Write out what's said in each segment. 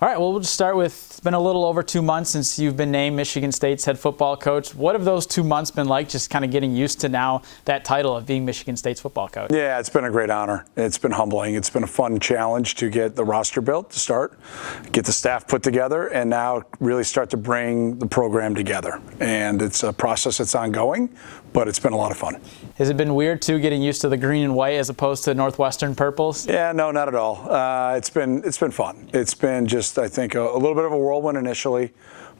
All right, well, we'll just start with, it's been a little over 2 months since you've been named Michigan State's head football coach. What have those 2 months been like, just kind of getting used to now that title of being Michigan State's football coach? Yeah, it's been a great honor. It's been humbling. It's been a fun challenge to get the roster built to start, get the staff put together, and now really start to bring the program together. And it's a process that's ongoing, but it's been a lot of fun. Has it been weird, too, getting used to the green and white as opposed to Northwestern purples? Yeah, no, not at all. It's been fun. It's been just, I think, a little bit of a whirlwind initially,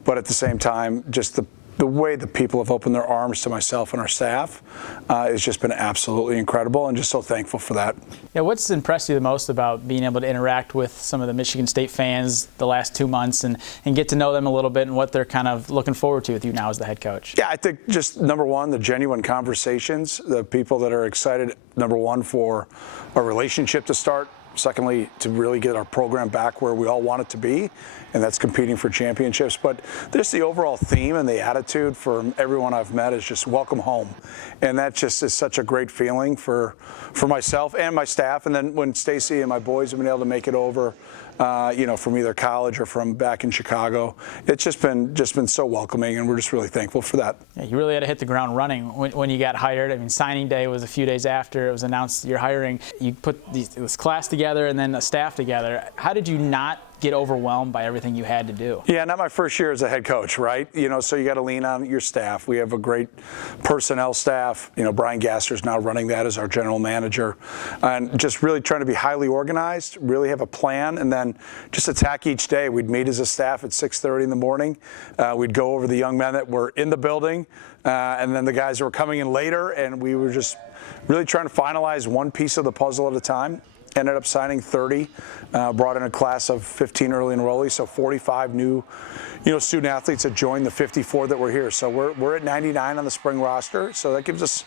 but at the same time, just the way the people have opened their arms to myself and our staff has just been absolutely incredible, and just so thankful for that. Yeah, what's impressed you the most about being able to interact with some of the Michigan State fans the last 2 months and get to know them a little bit and what they're kind of looking forward to with you now as the head coach? Yeah, I think just number one, the genuine conversations, the people that are excited, number one, for a relationship to start. Secondly, to really get our program back where we all want it to be, and that's competing for championships. But there's the overall theme and the attitude from everyone I've met is just welcome home. And that just is such a great feeling for myself and my staff. And then when Stacy and my boys have been able to make it over, from either college or from back in Chicago, it's just been so welcoming, and we're just really thankful for that. Yeah, you really had to hit the ground running when you got hired. I mean, signing day was a few days after it was announced you're hiring. You put this class together and then a staff together. How did you not get overwhelmed by everything you had to do? Yeah, not my first year as a head coach, right? So you got to lean on your staff. We have a great personnel staff. Brian Gasser's now running that as our general manager, and just really trying to be highly organized, really have a plan, and then just attack each day. We'd meet as a staff at 6:30 in the morning. We'd go over the young men that were in the building, and then the guys that were coming in later, and we were just really trying to finalize one piece of the puzzle at a time. Ended up signing 30, brought in a class of 15 early enrollees, so 45 new, student athletes that joined the 54 that were here. So we're at 99 on the spring roster. So that gives us,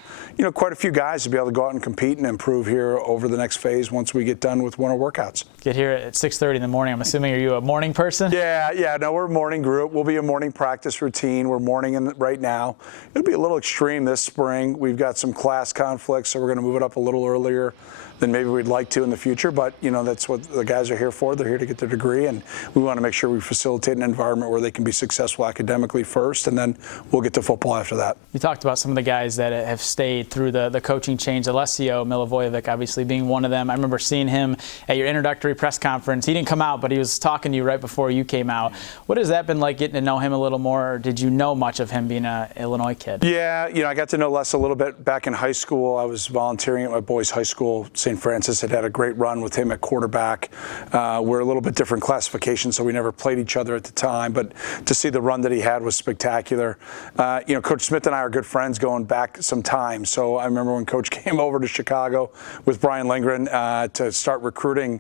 quite a few guys to be able to go out and compete and improve here over the next phase once we get done with winter workouts. Get here at 6:30 in the morning. I'm assuming, are you a morning person? Yeah. No, we're a morning group. We'll be a morning practice routine. We're morning right now. It'll be a little extreme this spring. We've got some class conflicts, so we're going to move it up a little earlier than maybe we'd like to in the future, but that's what the guys are here for. They're here to get their degree, and we want to make sure we facilitate an environment where they can be successful academically first, and then we'll get to football after that. You talked about some of the guys that have stayed through the coaching change. Alessio Milivojevic obviously being one of them. I remember seeing him at your introductory press conference. He didn't come out, but he was talking to you right before you came out. What has that been like, getting to know him a little more, or did you know much of him being an Illinois kid? Yeah, I got to know Les a little bit back in high school. I was volunteering at my boys' high school. St. Francis had a great run with him at quarterback. We're a little bit different classification, so we never played each other at the time, but to see the run that he had was spectacular. Coach Smith and I are good friends going back some time, so I remember when Coach came over to Chicago with Brian Lindgren to start recruiting.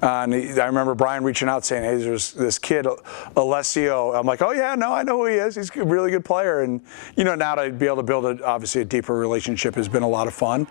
And I remember Brian reaching out saying, hey, there's this kid, Alessio. I'm like, oh, yeah, no, I know who he is. He's a really good player. And, now to be able to build, obviously, a deeper relationship has been a lot of fun.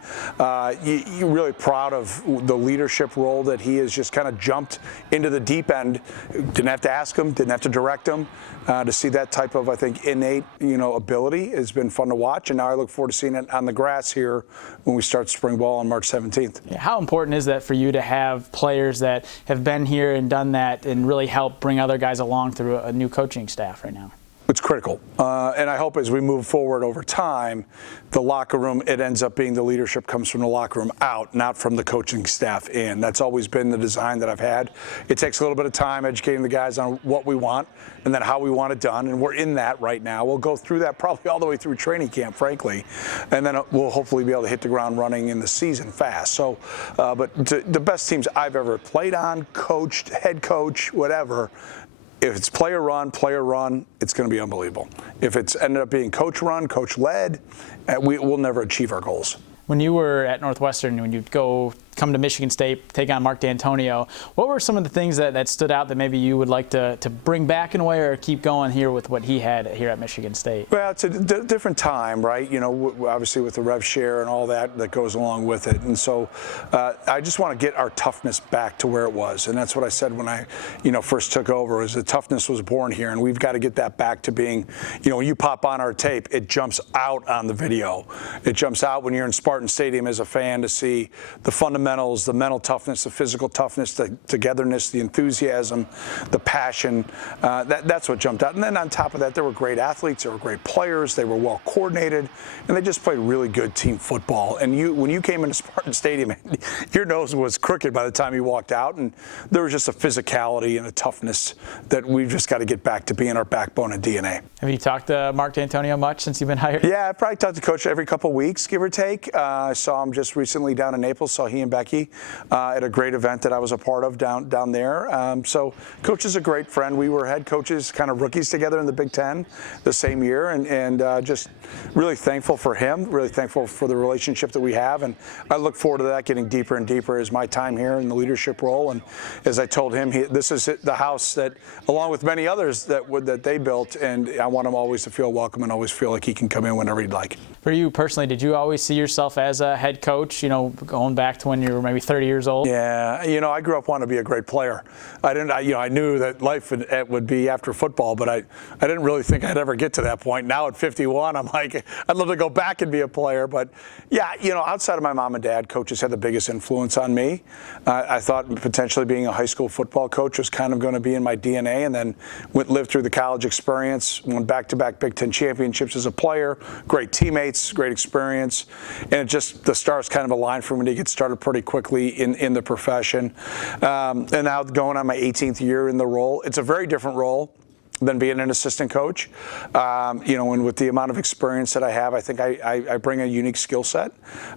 You're really proud of the leadership role that he has just kind of jumped into the deep end. Didn't have to ask him, didn't have to direct him. To see that type of, I think, innate, ability has been fun to watch. And now I look forward to seeing it on the grass here when we start spring ball on March 17th. Yeah, how important is that for you to have players that have been here and done that and really help bring other guys along through a new coaching staff right now? It's critical. And I hope as we move forward over time, the locker room, it ends up being the leadership comes from the locker room out, not from the coaching staff in. That's always been the design that I've had. It takes a little bit of time educating the guys on what we want and then how we want it done. And we're in that right now. We'll go through that probably all the way through training camp, frankly. And then we'll hopefully be able to hit the ground running in the season fast. So, but the best teams I've ever played on, coached, head coach, whatever, if it's player run, it's going to be unbelievable. If it's ended up being coach run, coach led, we'll never achieve our goals. When you were at Northwestern, when you'd come to Michigan State, take on Mark Dantonio, what were some of the things that stood out that maybe you would like to bring back in a way or keep going here with what he had here at Michigan State? Well, it's a different time, right? Obviously with the rev share and all that goes along with it. And so I just want to get our toughness back to where it was. And that's what I said when I, first took over, is the toughness was born here. And we've got to get that back to being, when you pop on our tape, it jumps out on the video. It jumps out when you're in Spartan Stadium as a fan to see the fundamentals fundamentals, the mental toughness, the physical toughness, the togetherness, the enthusiasm, the passion. That's what jumped out. And then on top of that, there were great athletes, there were great players, they were well coordinated, and they just played really good team football. And when you came into Spartan Stadium, your nose was crooked by the time you walked out, and there was just a physicality and a toughness that we've just got to get back to being our backbone and DNA. Have you talked to Mark Dantonio much since you've been hired? Yeah, I probably talked to Coach every couple of weeks, give or take. I saw him just recently down in Naples, saw he and Becky at a great event that I was a part of down there. So Coach is a great friend. We were head coaches, kind of rookies together in the Big Ten the same year, and just really thankful for him, really thankful for the relationship that we have, and I look forward to that getting deeper and deeper as my time here in the leadership role. And as I told him, this is the house that, along with many others that they built, and I want him always to feel welcome and always feel like he can come in whenever he'd like. For you personally, did you always see yourself as a head coach, going back to when you were maybe 30 years old? Yeah, I grew up wanting to be a great player. I knew that life would be after football, but I didn't really think I'd ever get to that point. Now at 51, I'm like, I'd love to go back and be a player. But yeah, outside of my mom and dad, coaches had the biggest influence on me. I thought potentially being a high school football coach was kind of going to be in my DNA, and then lived through the college experience, won back-to-back Big Ten championships as a player, great teammates, great experience, and the stars kind of aligned for me to get started pretty quickly in the profession. And now going on my 18th year in the role, it's a very different role than being an assistant coach. And with the amount of experience that I have, I think I bring a unique skill set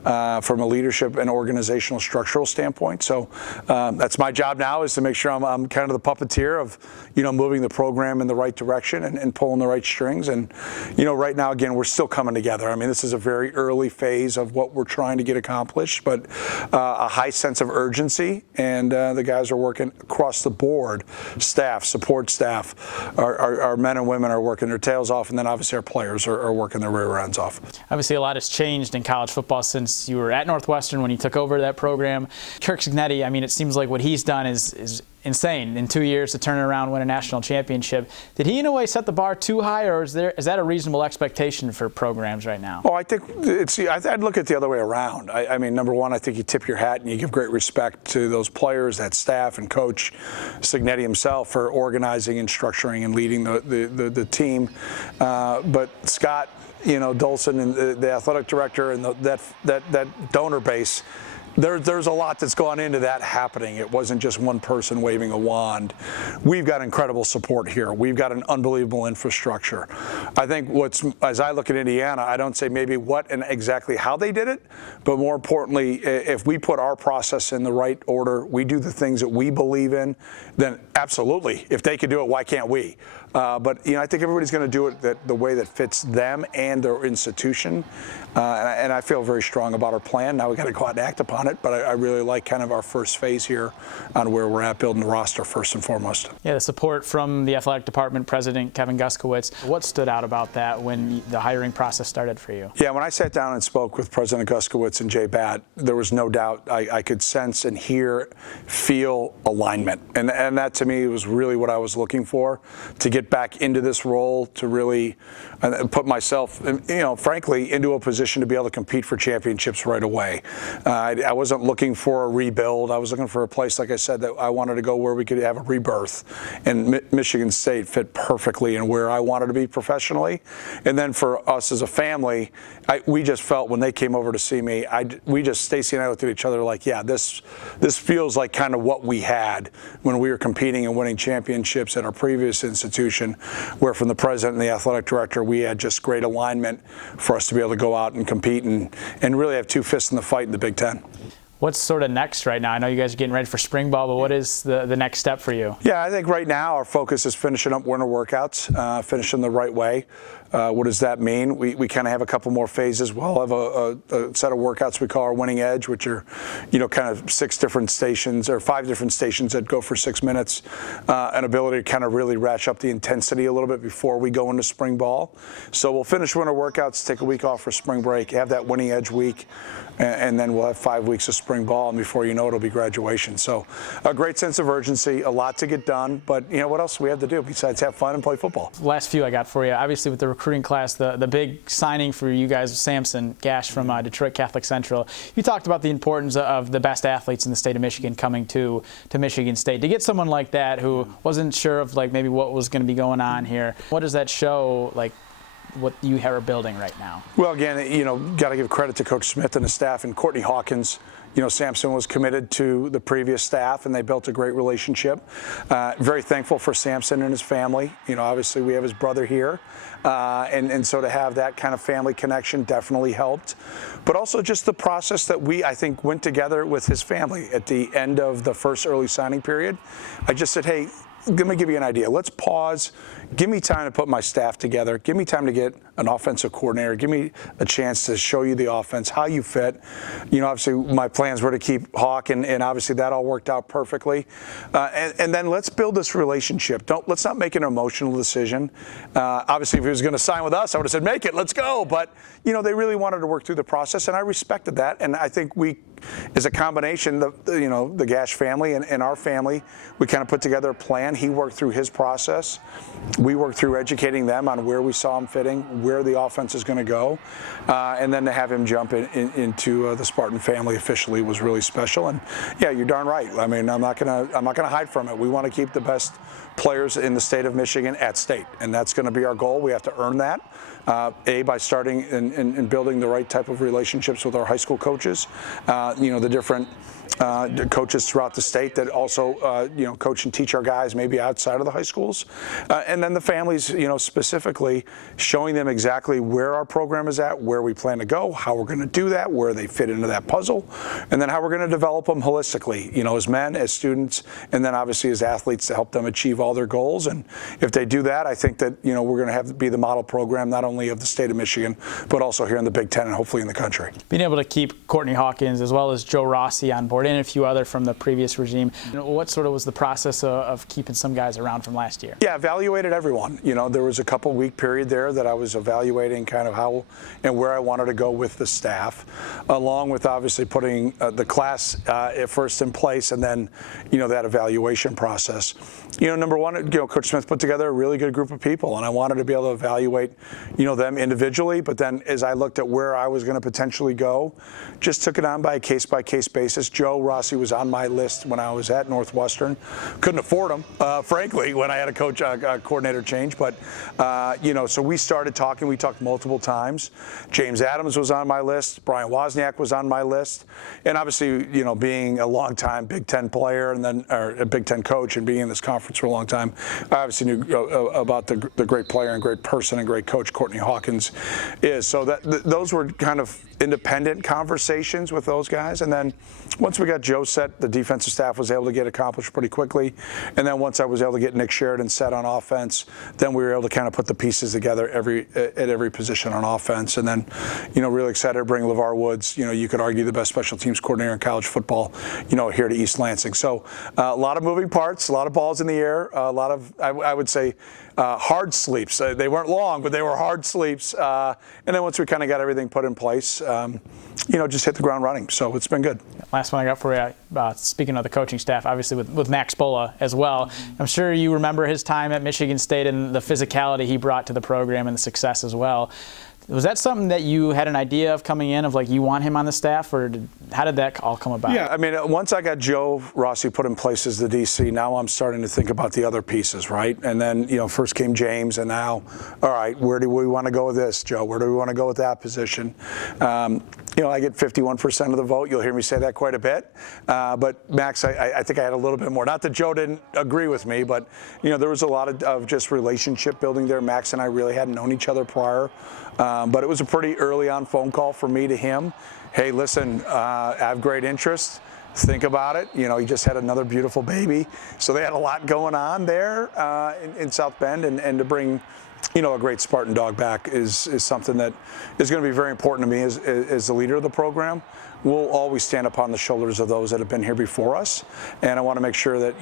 from a leadership and organizational structural standpoint. So that's my job now, is to make sure I'm kind of the puppeteer of, moving the program in the right direction and pulling the right strings. And, right now, again, we're still coming together. I mean, this is a very early phase of what we're trying to get accomplished, but a high sense of urgency, and the guys are working across the board. Staff, support staff, our men and women are working their tails off, and then obviously our players are working their rear ends off. Obviously, a lot has changed in college football since you were at Northwestern when you took over that program. Kirk Cignetti, I mean, it seems like what he's done is insane. In 2 years to turn it around, win a national championship. Did he in a way set the bar too high, or is that a reasonable expectation for programs right now? Oh, I think I'd look at the other way around. I mean, number one, I think you tip your hat and you give great respect to those players, that staff, and Coach Cignetti himself for organizing and structuring and leading the team. But Scott, Dolson, and the athletic director, and that donor base, there's a lot that's gone into that happening. It wasn't just one person waving a wand. We've got incredible support here. We've got an unbelievable infrastructure. I think as I look at Indiana, I don't say maybe what and exactly how they did it, but more importantly, if we put our process in the right order, we do the things that we believe in, then absolutely. If they could do it, why can't we? But I think everybody's going to do it the way that fits them and their institution. And I feel very strong about our plan. Now we've got to go out and act upon it, but I really like kind of our first phase here on where we're at, building the roster first and foremost. Yeah, the support from the athletic department president, Kevin Guskowitz. What stood out about that when the hiring process started for you? Yeah, when I sat down and spoke with President Guskowitz and Jay Batt, there was no doubt I could sense and feel alignment. And that to me was really what I was looking for, to get back into this role, to really put myself, frankly, into a position to be able to compete for championships right away. I wasn't looking for a rebuild. I was looking for a place, like I said, that I wanted to go where we could have a rebirth. And Michigan State fit perfectly in where I wanted to be professionally. And then for us as a family, we just felt when they came over to see me, Stacy and I looked at each other like, yeah, this feels like kind of what we had when we were competing and winning championships at our previous institution, where from the president and the athletic director, we had just great alignment for us to be able to go out and compete and really have two fists in the fight in the Big Ten. What's sort of next right now? I know you guys are getting ready for spring ball, but what is the next step for you? Yeah, I think right now our focus is finishing up winter workouts, finishing the right way. What does that mean? We kind of have a couple more phases. We'll have a set of workouts we call our winning edge, which are, kind of 6 different stations or 5 different stations that go for 6 minutes. An ability to kind of really ratchet up the intensity a little bit before we go into spring ball. So we'll finish winter workouts, take a week off for spring break, have that winning edge week, and then we'll have 5 weeks of spring ball, and before you know it, it'll be graduation. So a great sense of urgency, a lot to get done, but what else do we have to do besides have fun and play football? Last few I got for you. Obviously with the recruiting class, the big signing for you guys, Samson Gash from Detroit Catholic Central. You talked about the importance of the best athletes in the state of Michigan coming to Michigan State. To get someone like that who wasn't sure of like maybe what was going to be going on here, what does that show like what you are building right now? Well, again, got to give credit to Coach Smith and the staff, and Courtney Hawkins. Samson was committed to the previous staff, and they built a great relationship. Very thankful for Samson and his family. Obviously we have his brother here, and so to have that kind of family connection definitely helped. But also just the process that I think, went together with his family at the end of the first early signing period. I just said, hey, let me give you an idea. Let's pause. Give me time to put my staff together. Give me time to get an offensive coordinator. Give me a chance to show you the offense, how you fit. Obviously my plans were to keep Hawk, and obviously that all worked out perfectly. And then let's build this relationship. Let's not make an emotional decision. Obviously, if he was going to sign with us, I would have said, make it, let's go. But they really wanted to work through the process, and I respected that. And I think we, as a combination, the Gash family and our family, we kind of put together a plan. He worked through his process. We worked through educating them on where we saw him fitting, where the offense is going to go, and then to have him jump into the Spartan family officially was really special. And yeah, you're darn right. I mean, I'm not gonna hide from it. We want to keep the best players in the state of Michigan at state, and that's going to be our goal. We have to earn that. By starting and building the right type of relationships with our high school coaches, the different coaches throughout the state that also coach and teach our guys maybe outside of the high schools, and then the families, specifically showing them exactly where our program is at, where we plan to go, how we're going to do that, where they fit into that puzzle, and then how we're going to develop them holistically, as men, as students, and then obviously as athletes to help them achieve all their goals. And if they do that, I think that we're going to have to be the model program not only of the state of Michigan but also here in the Big Ten and hopefully in the country. Being able to keep Courtney Hawkins as well as Joe Rossi on board and a few other from the previous regime, what sort of was the process of keeping some guys around from last year? Yeah, evaluated everyone. There was a couple-week period there that I was evaluating kind of how and where I wanted to go with the staff, along with obviously putting the class at first in place, and then that evaluation process. Number one, Coach Smith put together a really good group of people, and I wanted to be able to evaluate them individually, but then as I looked at where I was going to potentially go, just took it on by a case-by-case basis. Joe Rossi was on my list when I was at Northwestern. Couldn't afford him, frankly, when I had a coordinator change, but so we started talking. We talked multiple times. James Adams was on my list. Brian Wozniak was on my list, and obviously, being a long-time Big Ten player and then a Big Ten coach and being in this conference for a long time, I obviously knew about the great player and great person and great coach Courtney Hawkins is. So those were kind of independent conversations with those guys, and then once we got Joe set, the defensive staff was able to get accomplished pretty quickly, and then once I was able to get Nick Sheridan set on offense, then we were able to kind of put the pieces together at every position on offense, and then really excited to bring LeVar Woods, you could argue the best special teams coordinator in college football, here to East Lansing. So a lot of moving parts, a lot of balls in the air, a lot of, I would say, hard sleeps. They weren't long, but they were hard sleeps. And then once we kind of got everything put in place, just hit the ground running. So it's been good. Last one I got for you, speaking of the coaching staff, obviously with Max Bola as well. I'm sure you remember his time at Michigan State and the physicality he brought to the program and the success as well. Was that something that you had an idea of coming in, of like you want him on the staff, or how did that all come about? Yeah, I mean, once I got Joe Rossi put in place as the DC, now I'm starting to think about the other pieces, right? And then, first came James, and now, all right, where do we want to go with this, Joe? Where do we want to go with that position? I get 51% of the vote. You'll hear me say that quite a bit. But Max, I think I had a little bit more. Not that Joe didn't agree with me, but, there was a lot of just relationship building there. Max and I really hadn't known each other prior. But it was a pretty early on phone call from me to him. Hey, listen, I have great interest. Think about it. He just had another beautiful baby. So they had a lot going on there in South Bend. And to bring, a great Spartan dog back is something that is going to be very important to me as the leader of the program. We'll always stand upon the shoulders of those that have been here before us. And I want to make sure that,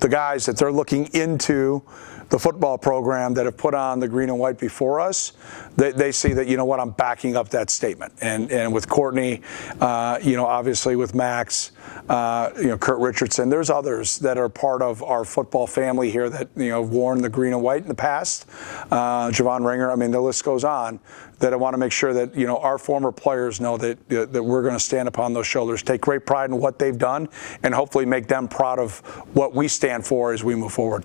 the guys that they're looking into the football program that have put on the green and white before us, they see that, you know what, I'm backing up that statement. And with Courtney, you know, obviously with Max, you know, Kurt Richardson, there's others that are part of our football family here that, you know, have worn the green and white in the past. Javon Ringer, I mean, the list goes on, that I want to make sure that, you know, our former players know that we're going to stand upon those shoulders, take great pride in what they've done, and hopefully make them proud of what we stand for as we move forward.